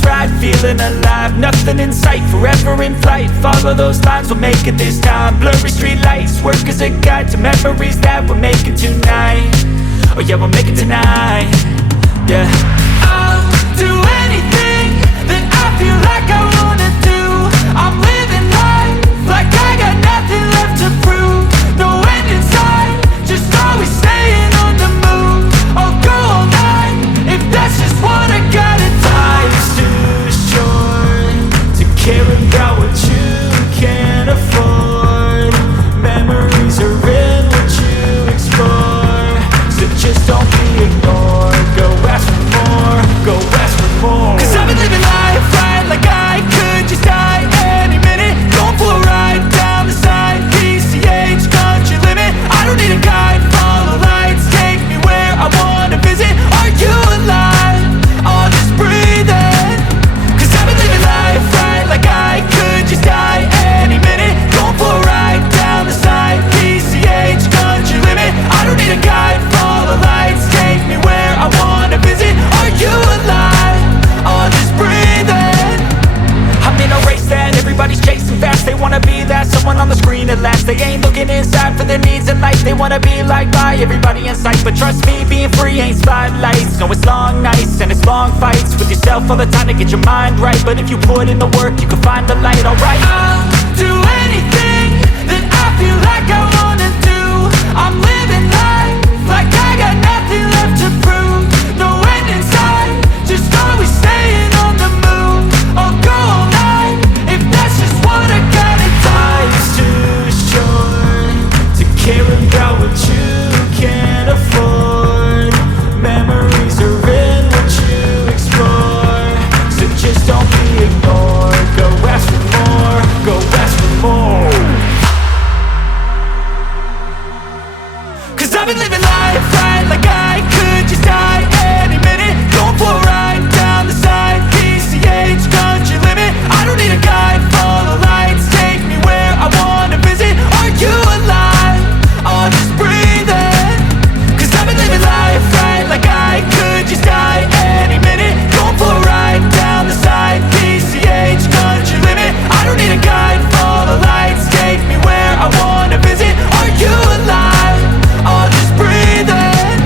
this ride, feeling alive. Nothing in sight, forever in flight. Follow those lines, we'll make it this time. Blurry street lights, work as a guide to memories that we're making tonight. Oh yeah, we'll make it tonight. Yeah, I'll do anything that I feel like I wanna do. I'm living life like I got nothing left to prove. No end in sight, just always staying on the move. I'll go all night if that's just what I gotta do. Life's too short to care about what you can't afford. Memories are in what you explore, so just don't be ignored. Go ask for more, go ask for more. 'Cause I've been living life right like I could just die any minute. Going for a ride down the side, PCH, country limit. I don't need a guide, follow lights, take me where I wanna visit. Are you alive? I'll just breathe in. 'Cause I've been living life right like I could just die any minute. Going for a ride down the side, PCH, country limit. I don't need a guide, follow lights, take me where I wanna visit. Are you alive? I'll just breathe in. I'm in a race that everybody's chasing fast. They wanna be that someone on the screen at last. They ain't looking inside for their needs in life. They wanna be liked by everybody in sight. But trust me, being free ain't spotlights. No, it's long nights and it's long fights with yourself all the time to get your mind right. But if you put in the work, you can find the light, alright? I'll do anything that I feel like I wanna do. I'm living life like I got nothing left to prove. No end in sight, just always staying on the move. I'll go all night if that's just what I gotta do. Life's too short to care about what you can't afford. Memories are in what you explore, so just don't be ignored. Go ask for more, go ask for more. 'Cause I've been living life right like I could just die any minute. Going for a ride down the side, PCH, country limit. I don't need a guide, follow lights, take me where I wanna visit. Are you alive? I'll just breathe in. 'Cause I've been living life right like I could just die any minute. Going for a ride down the side, PCH, country limit. I don't need a guide, follow lights, take me where I wanna visit. Are you alive? I'll just breathe in.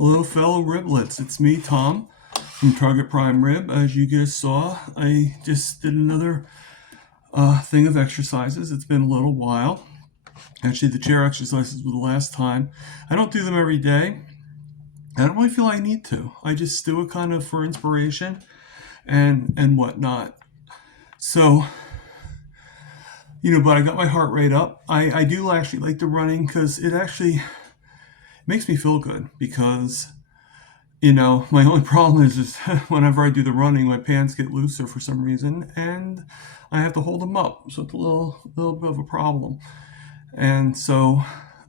Hello, fellow riblets. It's me, Tom, from Target Prime Rib. As you guys saw, I just did another thing of exercises. It's been a little while. Actually, the chair exercises were the last time. I don't do them every day. I don't really feel I need to. I just do it kind of for inspiration and whatnot. So, but I got my heart rate up. I do actually like the running because it actually makes me feel good because, my only problem is whenever I do the running, my pants get looser for some reason and I have to hold them up. So it's a little bit of a problem. And so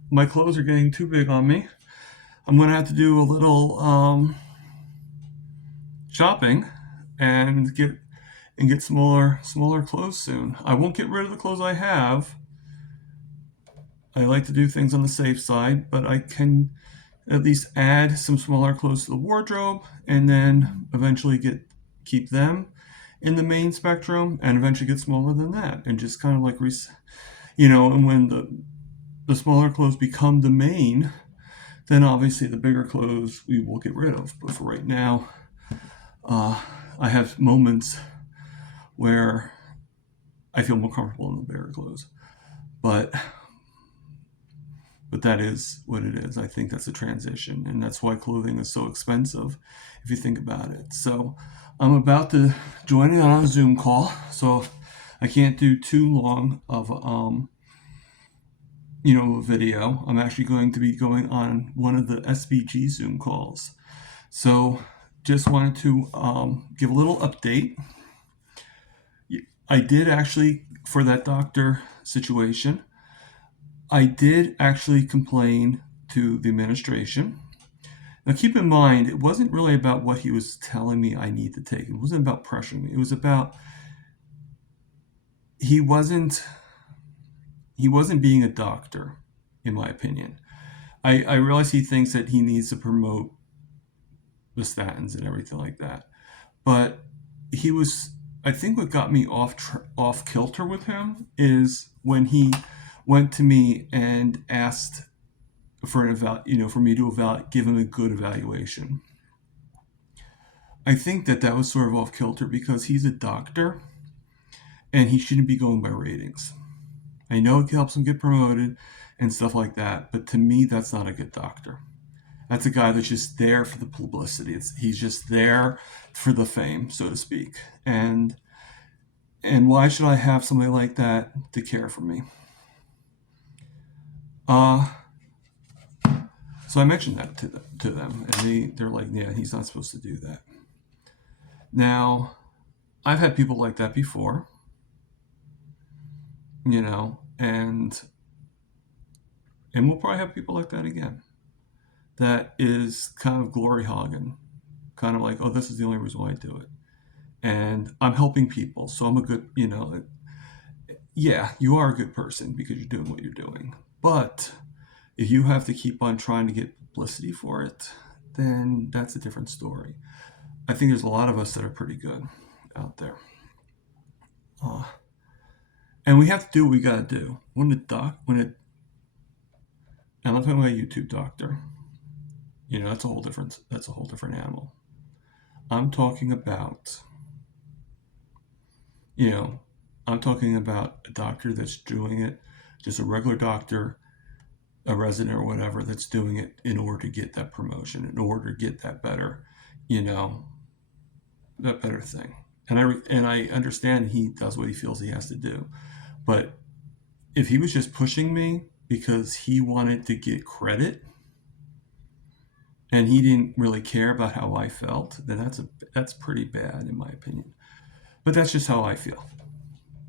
my clothes are getting too big on me. I'm going to have to do a little shopping and get smaller clothes soon. I won't get rid of the clothes I have. I like to do things on the safe side, but I can at least add some smaller clothes to the wardrobe and then eventually keep them in the main spectrum and eventually get smaller than that and just kind of like and when the smaller clothes become the main, then obviously the bigger clothes we will get rid of. But for right now, I have moments where I feel more comfortable in the bigger clothes. But that is what it is. I think that's a transition, and that's why clothing is so expensive if you think about it. So I'm about to join in on a Zoom call, so I can't do too long of a video. I'm actually going to be going on one of the SBG Zoom calls. So just wanted to give a little update. I did actually, for that doctor situation, I did actually complain to the administration. Now, keep in mind, it wasn't really about what he was telling me I need to take. It wasn't about pressuring me. It was about he wasn't being a doctor, in my opinion. I realize he thinks that he needs to promote the statins and everything like that, but he was. I think what got me off kilter with him is when he went to me and asked for for me to give him a good evaluation. I think that was sort of off kilter because he's a doctor and he shouldn't be going by ratings. I know it helps him get promoted and stuff like that, but to me, that's not a good doctor. That's a guy that's just there for the publicity. He's just there for the fame, so to speak. And why should I have somebody like that to care for me? So I mentioned that to them, and they're like, yeah, he's not supposed to do that. Now, I've had people like that before, and we'll probably have people like that again. That is kind of glory hogging, kind of like, oh, this is the only reason why I do it. And I'm helping people, so I'm a good, yeah, you are a good person because you're doing what you're doing. But if you have to keep on trying to get publicity for it, then that's a different story. I think there's a lot of us that are pretty good out there. And we have to do what we got to do. And I'm not talking about a YouTube doctor. That's a whole different animal. I'm talking about, I'm talking about a doctor that's doing it, just a regular doctor, a resident or whatever that's doing it in order to get that promotion, in order to get that better, that better thing. And I understand he does what he feels he has to do. But if he was just pushing me because he wanted to get credit and he didn't really care about how I felt, then that's pretty bad in my opinion. But that's just how I feel.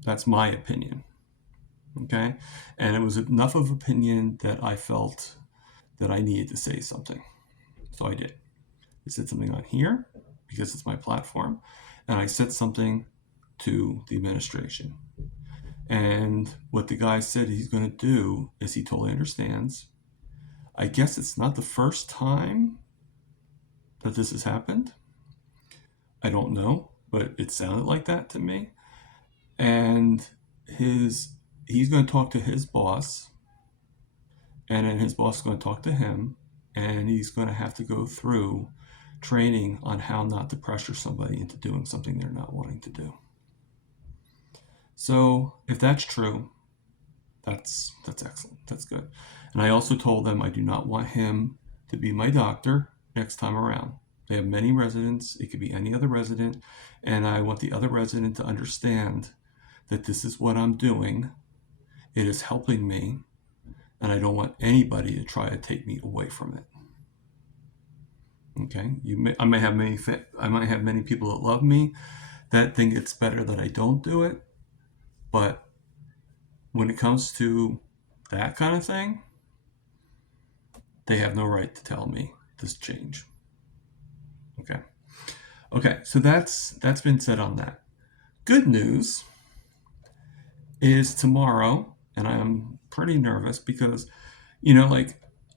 That's my opinion. Okay? And it was enough of opinion that I felt that I needed to say something. So I did. I said something on here because it's my platform, and I said something to the administration. And what the guy said he's going to do is he totally understands. I guess it's not the first time that this has happened. I don't know, but it sounded like that to me. And he's going to talk to his boss, and then his boss is going to talk to him, and he's going to have to go through training on how not to pressure somebody into doing something they're not wanting to do. So if that's true, that's excellent. That's good. And I also told them I do not want him to be my doctor next time around. They have many residents. It could be any other resident. And I want the other resident to understand that this is what I'm doing. It is helping me. And I don't want anybody to try to take me away from it. Okay? I might have many people that love me that think it's better that I don't do it. But when it comes to that kind of thing, they have no right to tell me this change. Okay, so that's been said on that. Good news is tomorrow, and I'm pretty nervous because,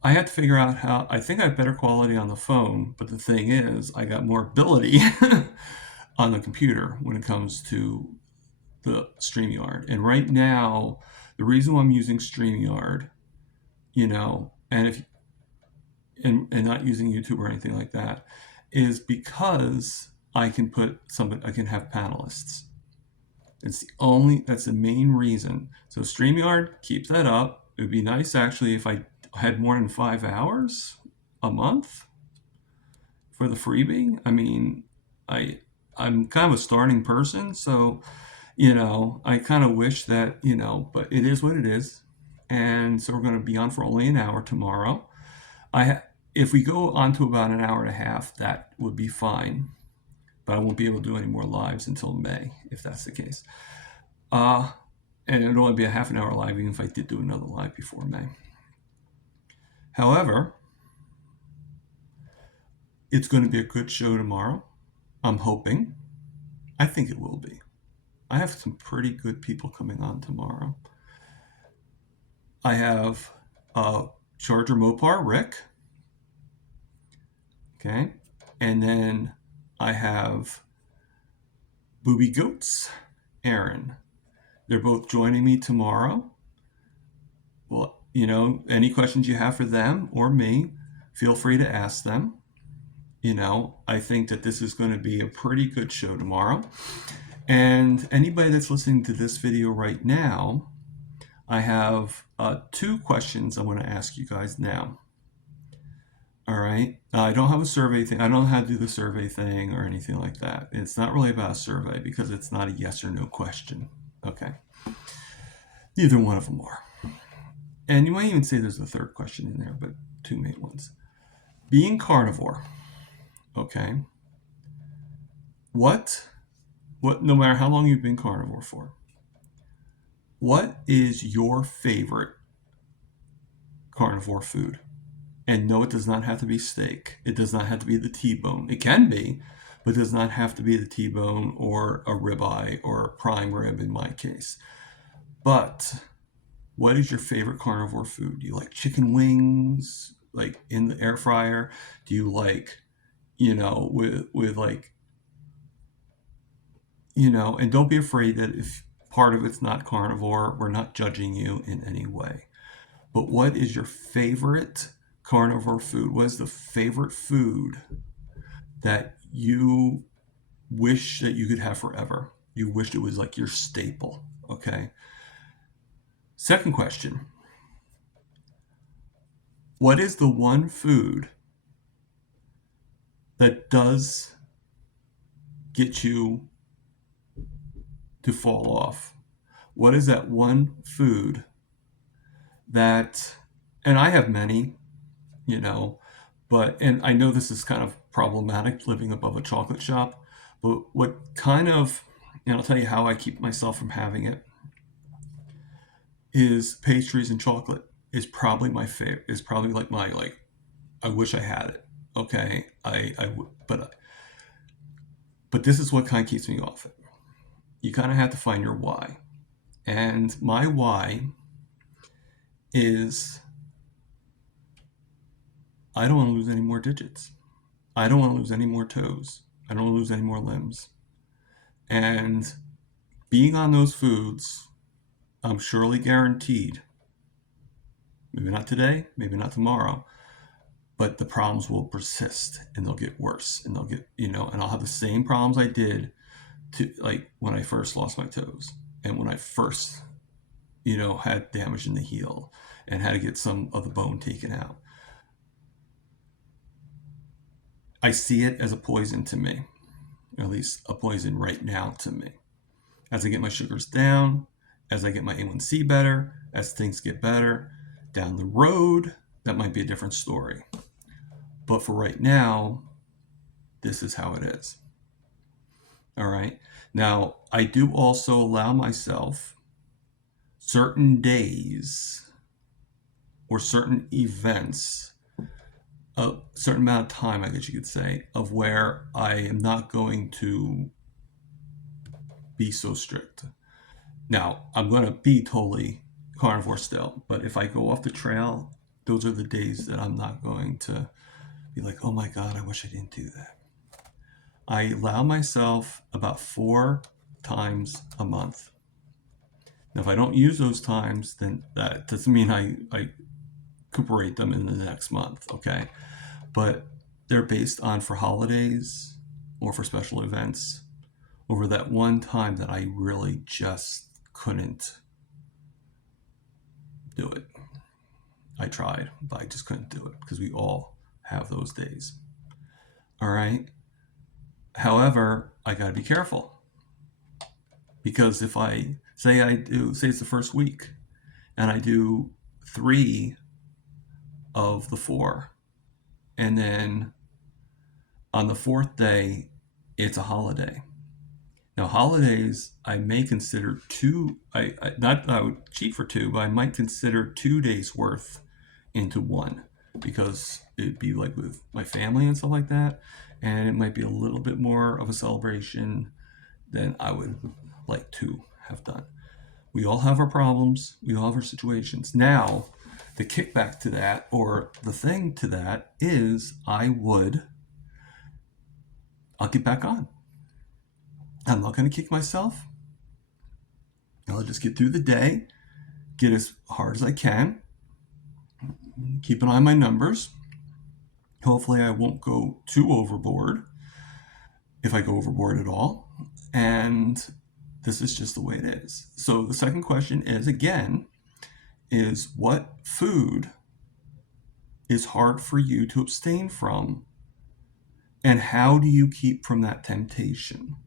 I had to figure out how. I think I have better quality on the phone, but the thing is, I got more ability on the computer when it comes to the StreamYard. And right now, the reason why I'm using StreamYard, and not using YouTube or anything like that, is because I can have panelists. That's the main reason. So StreamYard, keep that up. It would be nice actually if I had more than 5 hours a month for the freebie. I mean, I'm kind of a starting person, so I kind of wish that, but it is what it is. and so we're going to be on for only an hour tomorrow. If we go on to about an hour and a half, that would be fine, but I won't be able to do any more lives until May, if that's the case. And it would only be a half an hour live, even if I did do another live before May. However, it's going to be a good show tomorrow. I'm hoping. I think it will be. I have some pretty good people coming on tomorrow. I have Charger Mopar Rick. Okay. And then I have Booby Goats Aaron. They're both joining me tomorrow. Well, any questions you have for them or me, feel free to ask them. I think that this is going to be a pretty good show tomorrow. And anybody that's listening to this video right now, I have 2 questions I want to ask you guys now. All right. I don't have a survey thing. I don't know how to do the survey thing or anything like that. It's not really about a survey because it's not a yes or no question. Okay. Neither one of them are. And you might even say there's a third question in there, but 2 main ones. Being carnivore. Okay. What, no matter how long you've been carnivore for, what is your favorite carnivore food? And no, it does not have to be steak. It does not have to be the T-bone. It can be, but it does not have to be the T-bone or a ribeye or a prime rib in my case. But what is your favorite carnivore food? Do you like chicken wings, like in the air fryer? Do you like, with like, and don't be afraid that if part of it's not carnivore, we're not judging you in any way. But what is your favorite carnivore food? What is the favorite food that you wish that you could have forever? You wished it was like your staple. Okay. Second question. What is the one food that does get you to fall off? What is that one food that, and I have many, and I know this is kind of problematic living above a chocolate shop, but what kind of, and I'll tell you how I keep myself from having it, is pastries and chocolate is probably my favorite, is probably like I wish I had it. Okay. But this is what kind of keeps me off it. You kind of have to find your why. And my why is I don't want to lose any more digits. I don't want to lose any more toes. I don't want to lose any more limbs. And being on those foods, I'm surely guaranteed, maybe not today, maybe not tomorrow, but the problems will persist and they'll get worse and they'll get, and I'll have the same problems I did like when I first lost my toes and when I first, had damage in the heel and had to get some of the bone taken out. I see it as a poison to me, or at least a poison right now to me. As I get my sugars down, as I get my A1C better, as things get better, down the road, that might be a different story. But for right now, this is how it is. All right. Now, I do also allow myself certain days or certain events, a certain amount of time, I guess you could say, of where I am not going to be so strict. Now, I'm going to be totally carnivore still, but if I go off the trail, those are the days that I'm not going to be like, oh my God, I wish I didn't do that. I allow myself about 4 times a month. Now, if I don't use those times, then that doesn't mean I recuperate them in the next month, okay? But they're based on for holidays or for special events over that one time that I really just couldn't do it. I tried, but I just couldn't do it because we all have those days. All right. However, I got to be careful because if I say it's the first week and I do 3 of the 4. And then on the 4th day, it's a holiday. Now, holidays, I may consider not that I would cheat for 2, but I might consider 2 days worth into 1, because it'd be like with my family and stuff like that. And it might be a little bit more of a celebration than I would like to have done. We all have our problems. We all have our situations. Now, the kickback to that, or the thing to that, is I'll get back on. I'm not going to kick myself. I'll just get through the day, get as hard as I can, keep an eye on my numbers. Hopefully I won't go too overboard, if I go overboard at all. And this is just the way it is. So the second question is, again, is what food is hard for you to abstain from? And how do you keep from that temptation?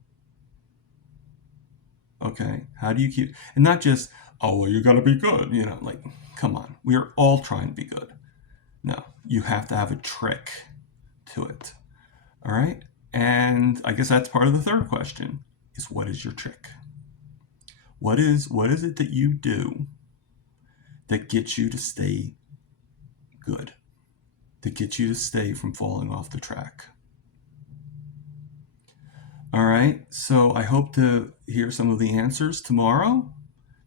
Okay, how do you keep, and not just, oh, well, you gotta be good, like, come on, we are all trying to be good. No, you have to have a trick to it. All right, and I guess that's part of the third question, is what is your trick? What is it that you do that gets you to stay good, that gets you to stay from falling off the track? All right, so I hope to hear some of the answers tomorrow.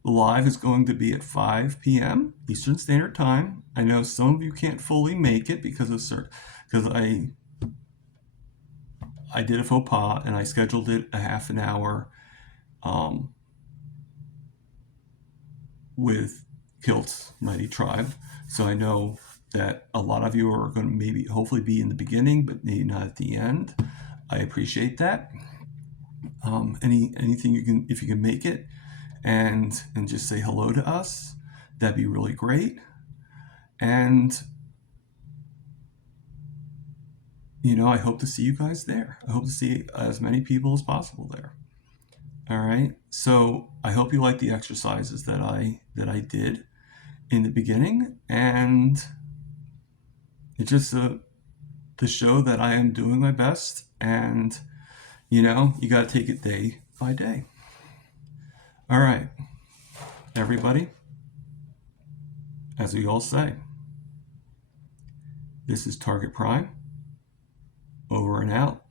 The live is going to be at 5 p.m. Eastern Standard Time. I know some of you can't fully make it because I did a faux pas and I scheduled it a half an hour with Kilt's Mighty Tribe. So I know that a lot of you are going to hopefully be in the beginning, but maybe not at the end. I appreciate that. Anything you can, if you can make it, and just say hello to us, that'd be really great. And I hope to see you guys there. I hope to see as many people as possible there. All right, so I hope you like the exercises that I did in the beginning, and it's just to show that I am doing my best, and you got to take it day by day. All right, everybody, as we all say, this is Target Prime, over and out.